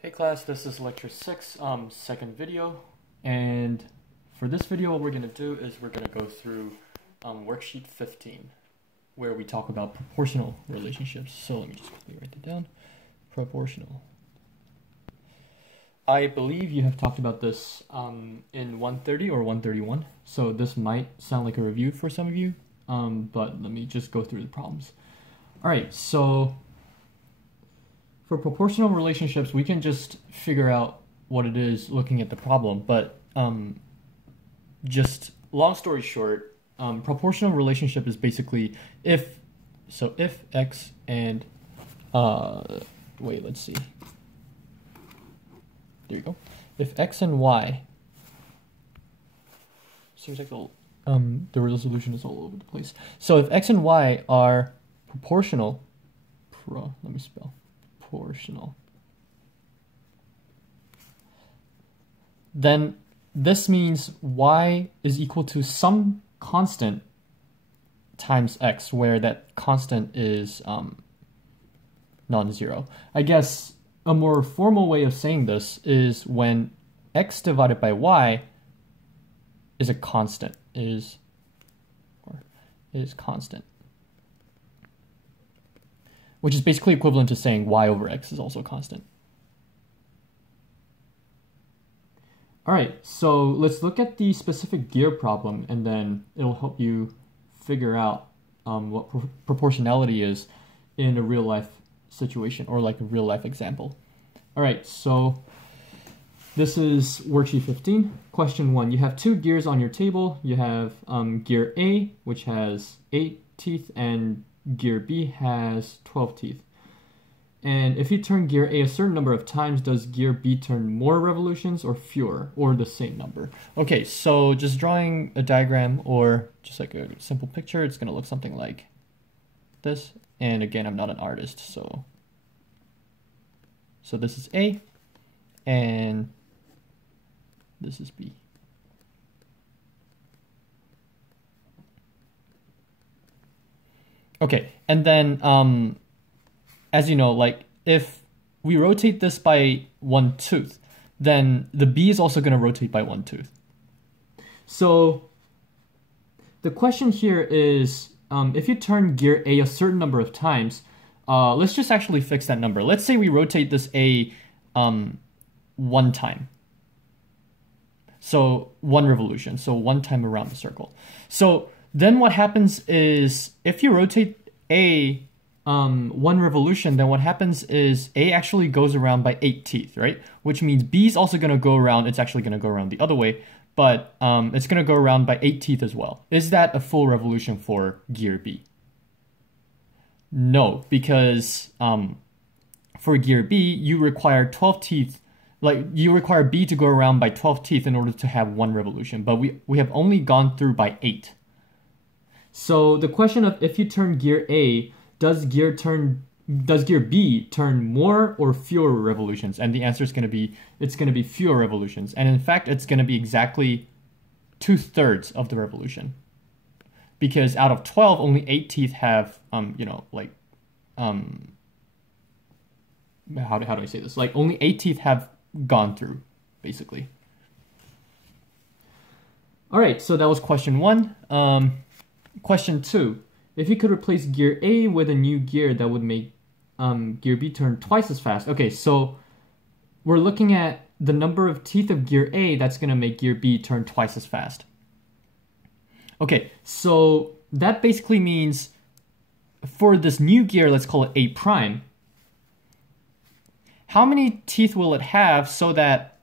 Hey class, this is lecture 6, second video, and for this video what we're going to do is we're going to go through worksheet 15, where we talk about proportional relationships. So let me just quickly write that down. Proportional. I believe you have talked about this in 130 or 131, so this might sound like a review for some of you, but let me just go through the problems. Alright, so for proportional relationships, we can just figure out what it is looking at the problem, but just long story short, proportional relationship is basically if x and, wait, let's see. There you go. If x and y, seems like the resolution is all over the place. So if x and y are proportional, let me spell. Proportional. Then this means y is equal to some constant times x, where that constant is non-zero. I guess a more formal way of saying this is when x divided by y is a constant, is constant. Which is basically equivalent to saying y over x is also constant. Alright, so let's look at the specific gear problem, and then it'll help you figure out what proportionality is in a real life situation, or like a real life example. Alright, so this is worksheet 15. Question 1, you have two gears on your table. You have gear A, which has 8 teeth, and gear B has 12 teeth. And if you turn gear A a certain number of times, does gear B turn more revolutions or fewer, or the same number? Okay, so just drawing a diagram or just like a simple picture, it's going to look something like this. And again, I'm not an artist, so this is A, and this is B. Okay, and then, as you know, like, if we rotate this by 1 tooth, then the B is also going to rotate by 1 tooth. So, the question here is, if you turn gear A a certain number of times, let's just actually fix that number. Let's say we rotate this A 1 time. So, 1 revolution, so 1 time around the circle. So, then what happens is, if you rotate A 1 revolution, then what happens is A actually goes around by 8 teeth, right? Which means B is also going to go around, it's actually going to go around the other way, but it's going to go around by 8 teeth as well. Is that a full revolution for gear B? No, because for gear B, you require 12 teeth. Like, you require B to go around by 12 teeth in order to have 1 revolution, but we have only gone through by 8. So the question of if you turn gear A, does gear B turn more or fewer revolutions? And the answer is going to be, it's going to be fewer revolutions. And in fact, it's going to be exactly 2/3 of the revolution. Because out of 12, only 8 teeth have, how do I say this? Like, only 8 teeth have gone through, basically. All right, so that was question 1. Question 2, if you could replace gear A with a new gear that would make gear B turn twice as fast. Okay, so we're looking at the number of teeth of gear A that's going to make gear B turn twice as fast. Okay, so that basically means for this new gear, let's call it A prime, how many teeth will it have so that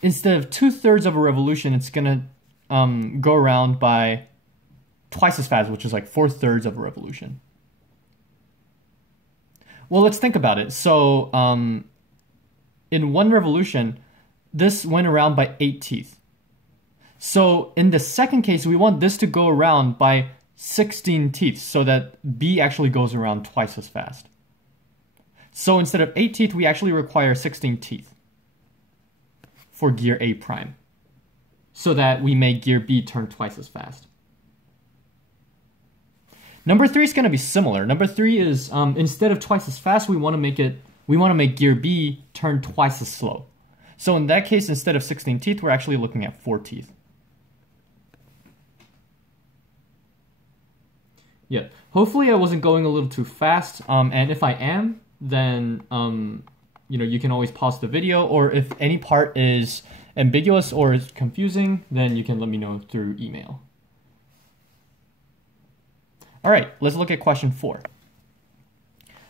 instead of 2/3 of a revolution, it's going to go around by twice as fast, which is like 4/3 of a revolution. Well, let's think about it. So in 1 revolution, this went around by 8 teeth. So in the second case, we want this to go around by 16 teeth so that B actually goes around twice as fast. So instead of 8 teeth, we actually require 16 teeth for gear A prime so that we make gear B turn twice as fast. Number 3 is going to be similar. Number 3 is, instead of twice as fast, we want to make it we want to make gear B turn twice as slow. So in that case, instead of 16 teeth, we're actually looking at 4 teeth. Yeah, hopefully I wasn't going a little too fast, and if I am, then you know, you can always pause the video, or if any part is ambiguous or is confusing, then you can let me know through email. All right, let's look at question 4.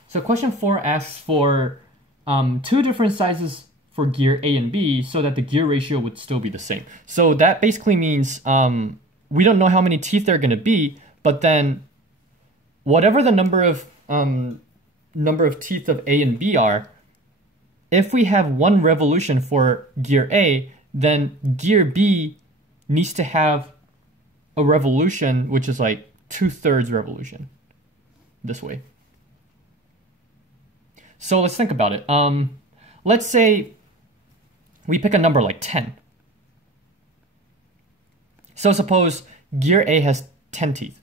So question 4 asks for 2 different sizes for gear A and B so that the gear ratio would still be the same. So that basically means we don't know how many teeth there are going to be, but then whatever the number of teeth of A and B are, if we have 1 revolution for gear A, then gear B needs to have a revolution, which is like 2/3 revolution, this way. So let's think about it. Let's say we pick a number like 10. So suppose gear A has 10 teeth.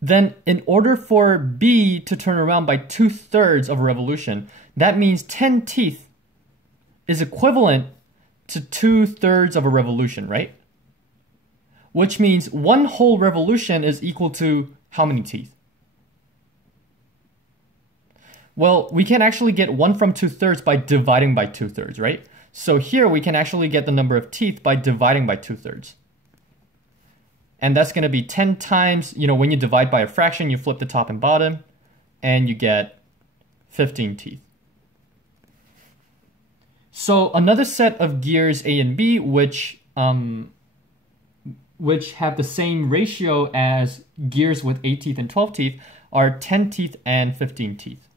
Then in order for B to turn around by 2/3 of a revolution, that means 10 teeth is equivalent to 2/3 of a revolution, right? Which means 1 whole revolution is equal to how many teeth? Well, we can actually get 1 from 2/3 by dividing by 2/3, right? So here we can actually get the number of teeth by dividing by 2/3. And that's going to be 10 times, you know, when you divide by a fraction, you flip the top and bottom, and you get 15 teeth. So another set of gears A and B, which have the same ratio as gears with 8 teeth and 12 teeth, are 10 teeth and 15 teeth.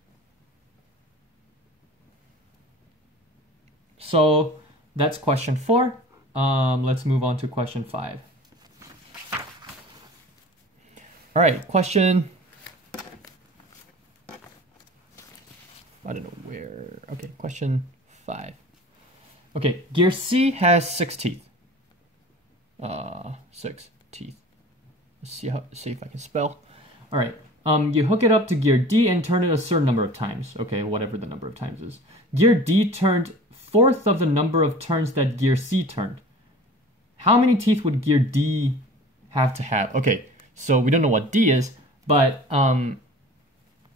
So that's question 4. Let's move on to question 5. All right, question, I don't know where, okay, question 5. Okay, gear C has 6 teeth. 6 teeth. Let's see if I can spell. All right, you hook it up to gear D and turn it a certain number of times. Okay, whatever the number of times is. Gear D turned 1/4 of the number of turns that gear C turned. How many teeth would gear D have to have? Okay. So we don't know what D is, but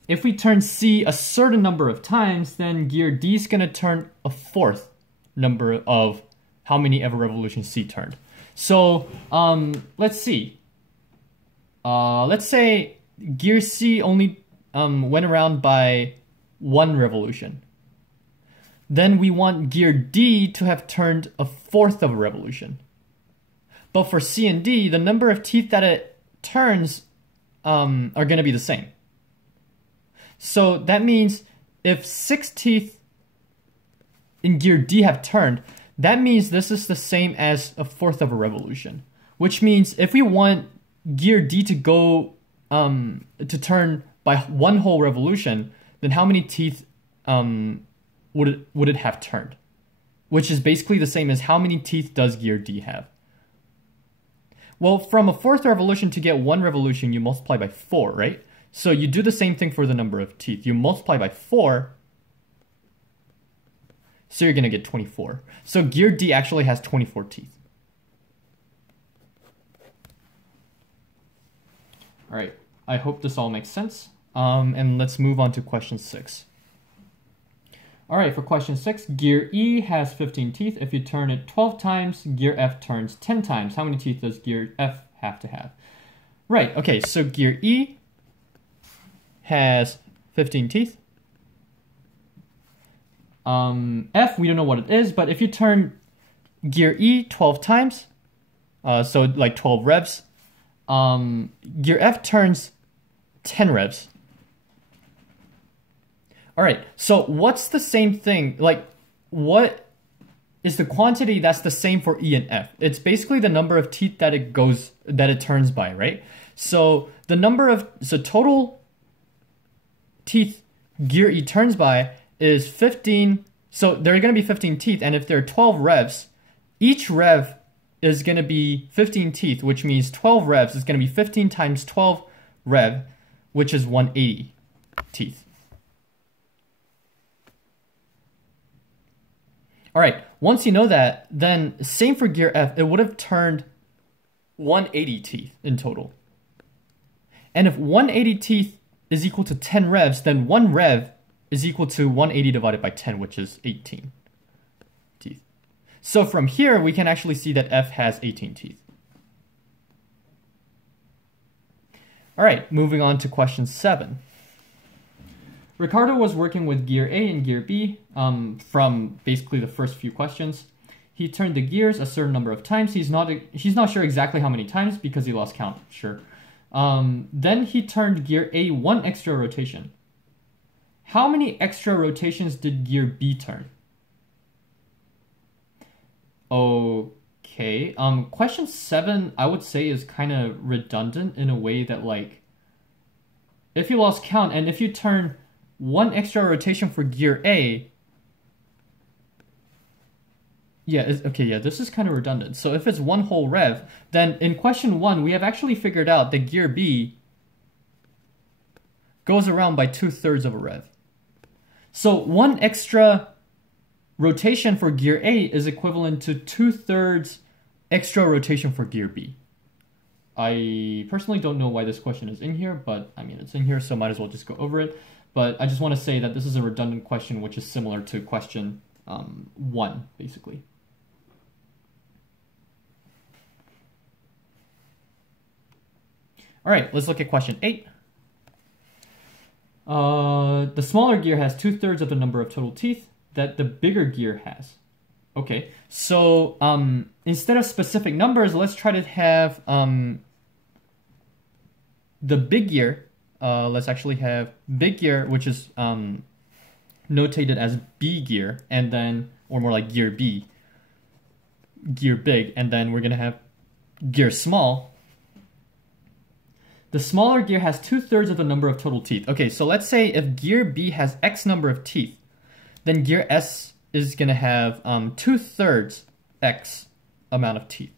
if we turn C a certain number of times, then gear D is going to turn 1/4 number of how many ever revolutions C turned. So let's see. Let's say gear C only went around by 1 revolution. Then we want gear D to have turned 1/4 of a revolution. But for C and D, the number of teeth that it turns are going to be the same. So that means if 6 teeth in gear D have turned, that means this is the same as 1/4 of a revolution. Which means if we want gear D to go to turn by 1 whole revolution, then how many teeth would it have turned? Which is basically the same as how many teeth does gear D have? Well, from a 1/4 revolution to get 1 revolution, you multiply by 4, right? So you do the same thing for the number of teeth. You multiply by 4, so you're going to get 24. So gear D actually has 24 teeth. All right, I hope this all makes sense. And let's move on to question 6. All right, for question 6, gear E has 15 teeth. If you turn it 12 times, gear F turns 10 times. How many teeth does gear F have to have? Right, okay, so gear E has 15 teeth. F, we don't know what it is, but if you turn gear E 12 times, so like 12 revs, gear F turns 10 revs. All right, so what's the same thing? Like, what is the quantity that's the same for E and F? It's basically the number of teeth that it turns by, right? So the total teeth gear E turns by is 15. So there are going to be 15 teeth, and if there are 12 revs, each rev is going to be 15 teeth, which means 12 revs is going to be 15 times 12 rev, which is 180. teeth. All right, once you know that, then same for gear F, it would have turned 180 teeth in total. And if 180 teeth is equal to 10 revs, then 1 rev is equal to 180 divided by 10, which is 18 teeth. So from here, we can actually see that F has 18 teeth. All right, moving on to question 7. Ricardo was working with gear A and gear B from basically the first few questions. He turned the gears a certain number of times. He's not sure exactly how many times because he lost count, sure. Then he turned gear A 1 extra rotation. How many extra rotations did gear B turn? Okay, question 7 I would say is kind of redundant in a way that, like, if you lost count and if you turn 1 extra rotation for gear A, this is kind of redundant. So if it's 1 whole rev, then in question 1, we have actually figured out that gear B goes around by 2/3 of a rev. So 1 extra rotation for gear A is equivalent to 2/3 extra rotation for gear B. I personally don't know why this question is in here, but I mean, it's in here, so might as well just go over it. But I just want to say that this is a redundant question, which is similar to question 1, basically. All right, let's look at question 8. The smaller gear has 2/3 of the number of total teeth that the bigger gear has. Okay, so instead of specific numbers, let's try to have the big gear. Let's actually have big gear, which is notated as B gear, and then, or more like gear B, gear big, and then we're gonna have gear small. The smaller gear has 2/3 of the number of total teeth. Okay, so let's say if gear B has X number of teeth, then gear S is gonna have 2/3 X amount of teeth.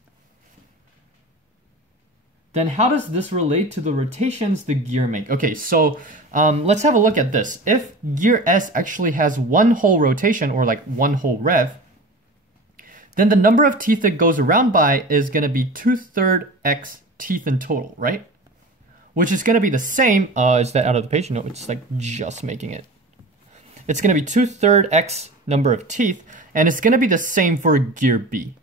Then how does this relate to the rotations the gear make? Okay, so let's have a look at this. If gear S actually has 1 whole rotation, or like 1 whole rev, then the number of teeth it goes around by is going to be 2/3 X teeth in total, right? Which is going to be the same, is that out of the page? No, it's like just making it. It's going to be 2/3 X number of teeth, and it's going to be the same for gear B.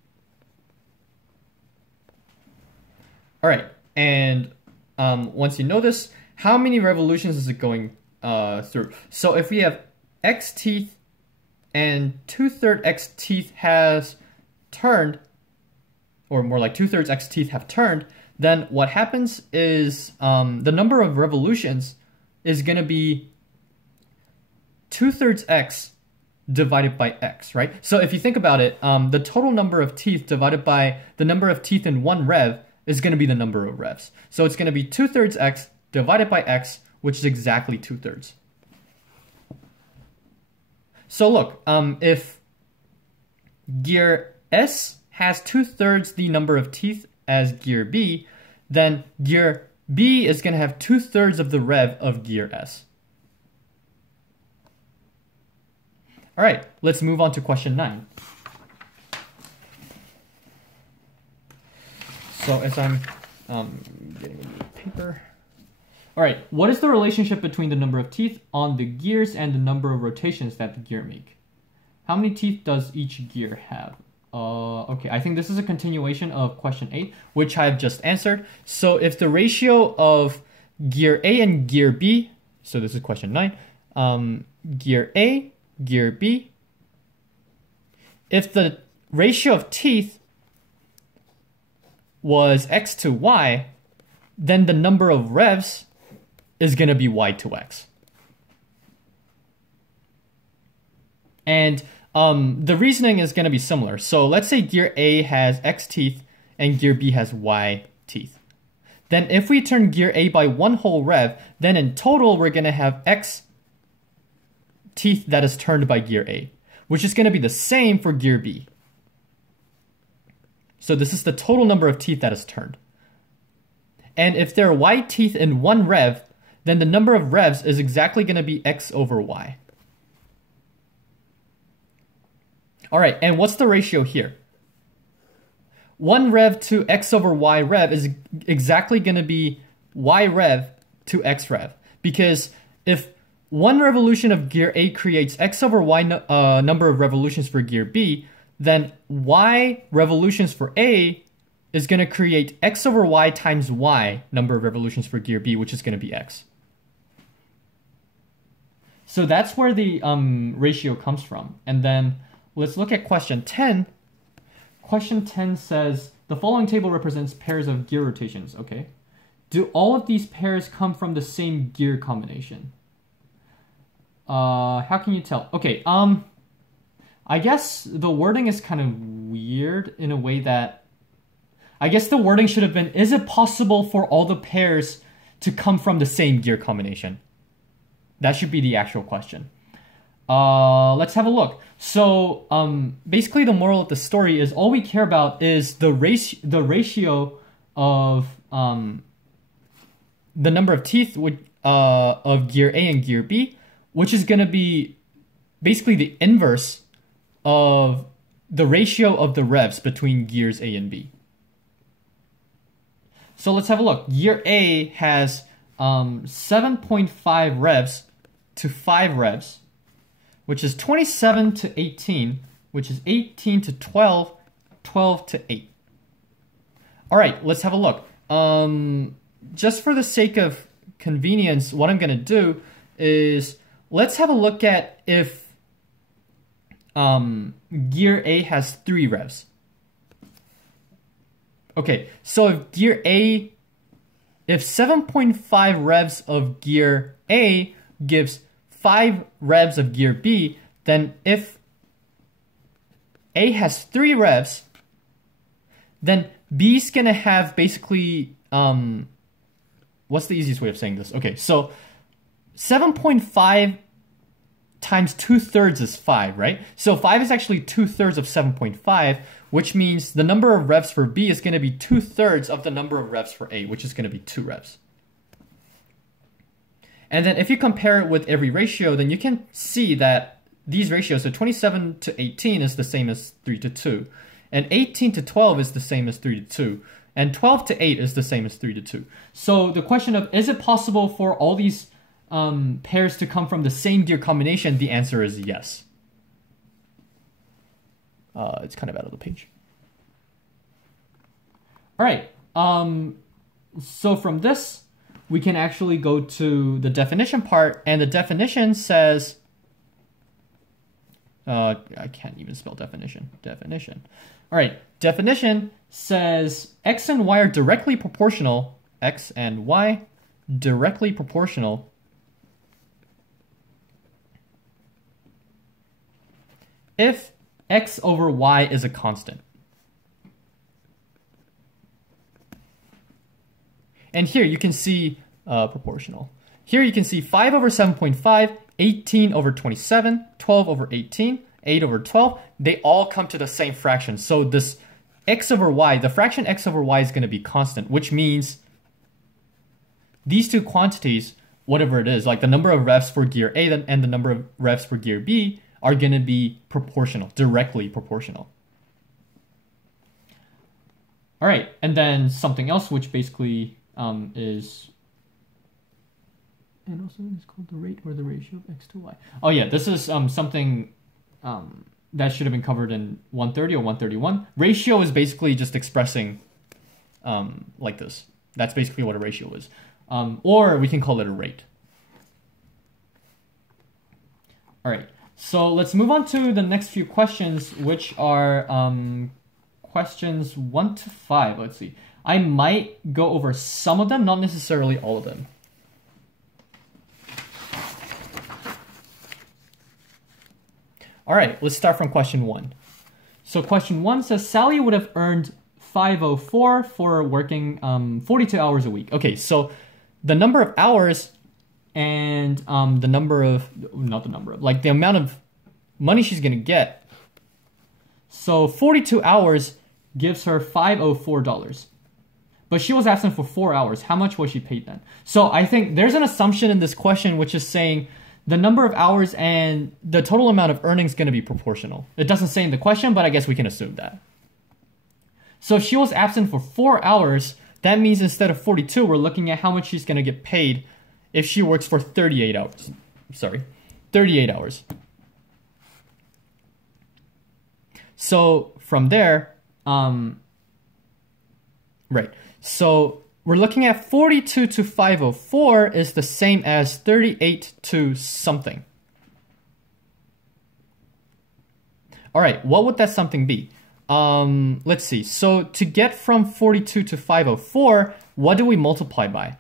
All right. And once you know this, how many revolutions is it going through? So if we have X teeth and 2/3 X teeth has turned, or more like 2/3 X teeth have turned, then what happens is the number of revolutions is going to be 2/3 X divided by X, right? So if you think about it, the total number of teeth divided by the number of teeth in 1 rev is going to be the number of revs. So it's going to be 2/3 X divided by X, which is exactly 2/3. So look, if gear S has 2/3 the number of teeth as gear B, then gear B is going to have 2/3 of the rev of gear S. All right, let's move on to question 9. So as I'm getting a new paper. All right, what is the relationship between the number of teeth on the gears and the number of rotations that the gear make? How many teeth does each gear have? Okay, I think this is a continuation of question 8, which I've just answered. So if the ratio of gear A and gear B, so this is question 9, gear A, gear B, if the ratio of teeth was X to Y, then the number of revs is going to be Y to X. And the reasoning is going to be similar. So let's say gear A has X teeth and gear B has Y teeth. Then if we turn gear A by 1 whole rev, then in total we're going to have X teeth that is turned by gear A, which is going to be the same for gear B. So this is the total number of teeth that is turned. And if there are Y teeth in 1 rev, then the number of revs is exactly going to be x over y. All right, and what's the ratio here? 1 rev to x over y rev is exactly going to be y rev to x rev. Because if 1 revolution of gear A creates x over y number of revolutions for gear B, then y revolutions for A is going to create x over y times y number of revolutions for gear B, which is going to be x. So that's where the ratio comes from. And then let's look at question 10. Question 10 says, the following table represents pairs of gear rotations. Okay. Do all of these pairs come from the same gear combination? How can you tell? Okay, I guess the wording is kind of weird in a way that, I guess the wording should have been, is it possible for all the pairs to come from the same gear combination? That should be the actual question. Let's have a look. So basically the moral of the story is all we care about is the ratio of the number of teeth of gear A and gear B, which is going to be basically the inverse of the ratio of the revs between gears A and B. So let's have a look. Gear A has 7.5 revs to 5 revs, which is 27 to 18, which is 18 to 12, 12 to 8. All right, let's have a look. Just for the sake of convenience, what I'm going to do is let's have a look at if gear A has 3 revs. Okay, so if gear A, if 7.5 revs of gear A gives 5 revs of gear B, then if A has 3 revs, then B's gonna have basically, what's the easiest way of saying this? Okay, so 7.5 times 2/3 is 5, right? So 5 is actually 2/3 of 7.5, which means the number of revs for B is going to be 2/3 of the number of revs for A, which is going to be 2 revs. And then if you compare it with every ratio, then you can see that these ratios, so 27 to 18 is the same as 3 to 2, and 18 to 12 is the same as 3 to 2, and 12 to 8 is the same as 3 to 2. So the question of, is it possible for all these pairs to come from the same gear combination? The answer is yes. It's kind of out of the page. All right. So from this, we can actually go to the definition part, and the definition says, I can't even spell definition. Definition. All right. Definition says X and Y are directly proportional. X and Y directly proportional if X over Y is a constant. And here you can see proportional. Here you can see 5 over 7.5, 18 over 27, 12 over 18, 8 over 12. They all come to the same fraction. So this X over Y, the fraction X over Y is going to be constant, which means these two quantities, whatever it is, like the number of revs for gear A and the number of revs for gear B, are going to be proportional, directly proportional. All right, and then something else which basically is, and also it's called the rate or the ratio of X to Y. Oh yeah, this is something that should have been covered in 130 or 131. Ratio is basically just expressing like this. That's basically what a ratio is. Or we can call it a rate. All right. So let's move on to the next few questions, which are questions 1 to 5. Let's see. I might go over some of them, not necessarily all of them. All right, let's start from question 1. So question 1 says, Sally would have earned $504 for working 42 hours a week. Okay, so the number of hours and the number of, not the number of, like the amount of money she's going to get. So 42 hours gives her $504. but she was absent for 4 hours. How much was she paid then? So I think there's an assumption in this question which is saying the number of hours and the total amount of earnings is going to be proportional. It doesn't say in the question, but I guess we can assume that. So if she was absent for 4 hours, that means instead of 42, we're looking at how much she's going to get paid if she works for 38 hours. Sorry, 38 hours. So from there, right. So we're looking at 42 to 504 is the same as 38 to something. All right, what would that something be? Let's see. So to get from 42 to 504, what do we multiply by?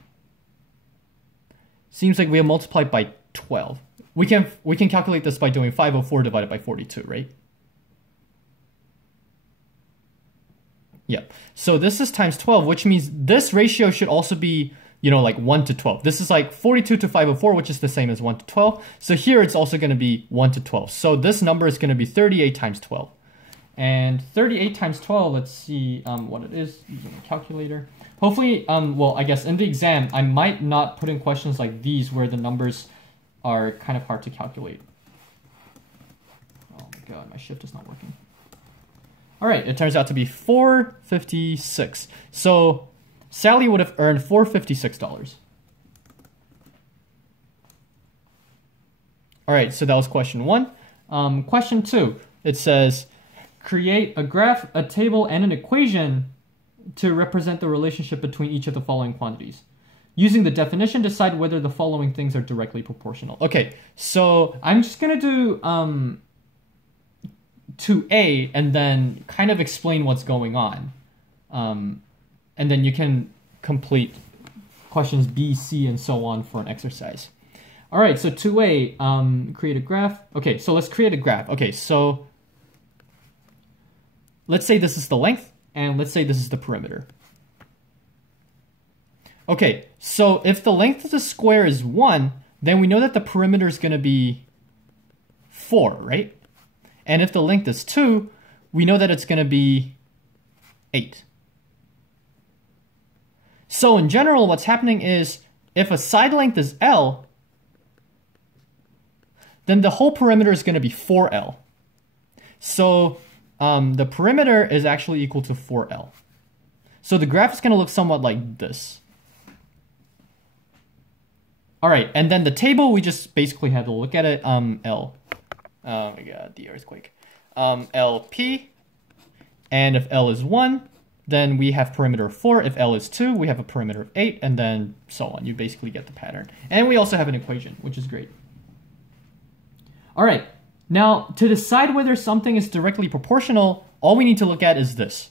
Seems like we have multiplied by 12. We can calculate this by doing 504 divided by 42, right? Yep. So this is times 12, which means this ratio should also be, you know, like 1 to 12. This is like 42 to 504, which is the same as 1 to 12. So here it's also going to be 1 to 12. So this number is going to be 38 times 12. And 38 times 12, let's see what it is using a calculator. Hopefully, well, I guess in the exam, I might not put in questions like these where the numbers are kind of hard to calculate. Oh my God, my shift is not working. All right, it turns out to be $456. So Sally would have earned $456. All right, so that was question 1. Question 2, it says, create a graph, a table, and an equation to represent the relationship between each of the following quantities. Using the definition, decide whether the following things are directly proportional. Okay, so I'm just gonna do 2A and then kind of explain what's going on. And then you can complete questions B, C, and so on for an exercise. All right, so 2A, create a graph. Okay, so let's create a graph. Okay, so let's say this is the length, and let's say this is the perimeter. Okay, so if the length of the square is 1, then we know that the perimeter is going to be 4, right? And if the length is 2, we know that it's going to be 8. So in general, what's happening is if a side length is L, then the whole perimeter is going to be 4L. So the perimeter is actually equal to 4L. So the graph is going to look somewhat like this. All right, and then the table, we just basically had to look at it. L. Oh my God, the earthquake. LP. And if L is 1, then we have perimeter of 4. If L is 2, we have a perimeter of 8, and then so on. You basically get the pattern. And we also have an equation, which is great. All right, now to decide whether something is directly proportional, all we need to look at is this.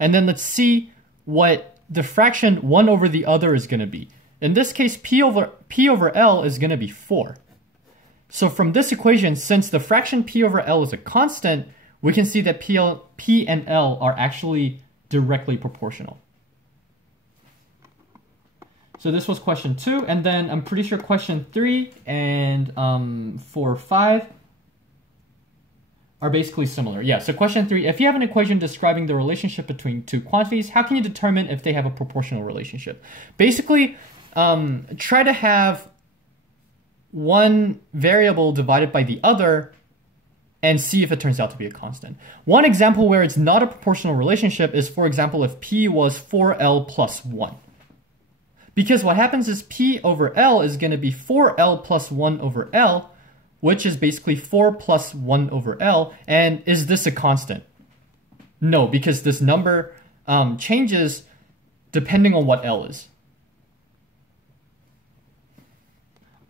And then let's see what the fraction 1 over the other is going to be. In this case, P over L is going to be 4. So from this equation, since the fraction P over L is a constant, we can see that P and L are actually directly proportional. So this was question 2, and then I'm pretty sure question 3 and 4, 5 are basically similar. Yeah, so question 3, if you have an equation describing the relationship between two quantities, how can you determine if they have a proportional relationship? Basically, try to have one variable divided by the other and see if it turns out to be a constant. One example where it's not a proportional relationship is, for example, if P was 4L plus 1. Because what happens is P over L is going to be 4L plus 1 over L, which is basically 4 plus 1 over L. And is this a constant? No, because this number changes depending on what L is.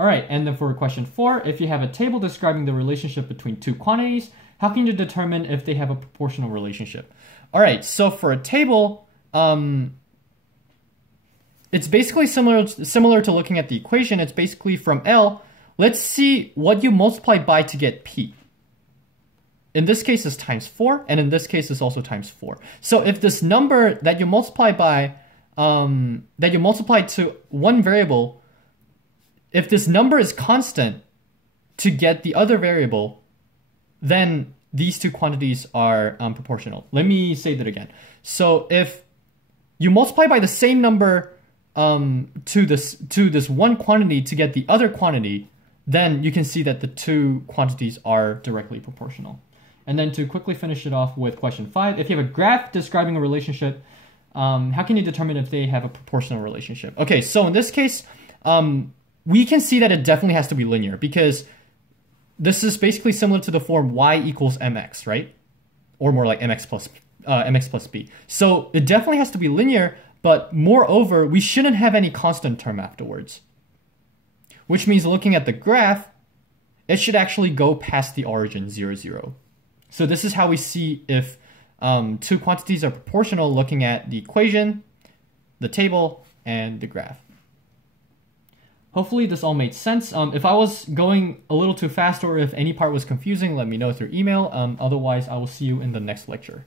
All right, and then for question 4, if you have a table describing the relationship between two quantities, how can you determine if they have a proportional relationship? All right, so for a table, it's basically similar to looking at the equation. It's basically from L. Let's see what you multiplied by to get P. In this case, it's times 4, and in this case, it's also times 4. So if this number that you multiply by, that you multiply to one variable, if this number is constant to get the other variable, then these two quantities are proportional. Let me say that again. So if you multiply by the same number to this one quantity to get the other quantity, then you can see that the two quantities are directly proportional. And then to quickly finish it off with question 5, if you have a graph describing a relationship, how can you determine if they have a proportional relationship? Okay, so in this case, we can see that it definitely has to be linear because this is basically similar to the form y equals mx, right? Or more like mx plus b. So it definitely has to be linear, but moreover, we shouldn't have any constant term afterwards. Which means looking at the graph, it should actually go past the origin 0, 0. So this is how we see if two quantities are proportional, looking at the equation, the table, and the graph. Hopefully this all made sense. If I was going a little too fast or if any part was confusing, let me know through email. Otherwise, I will see you in the next lecture.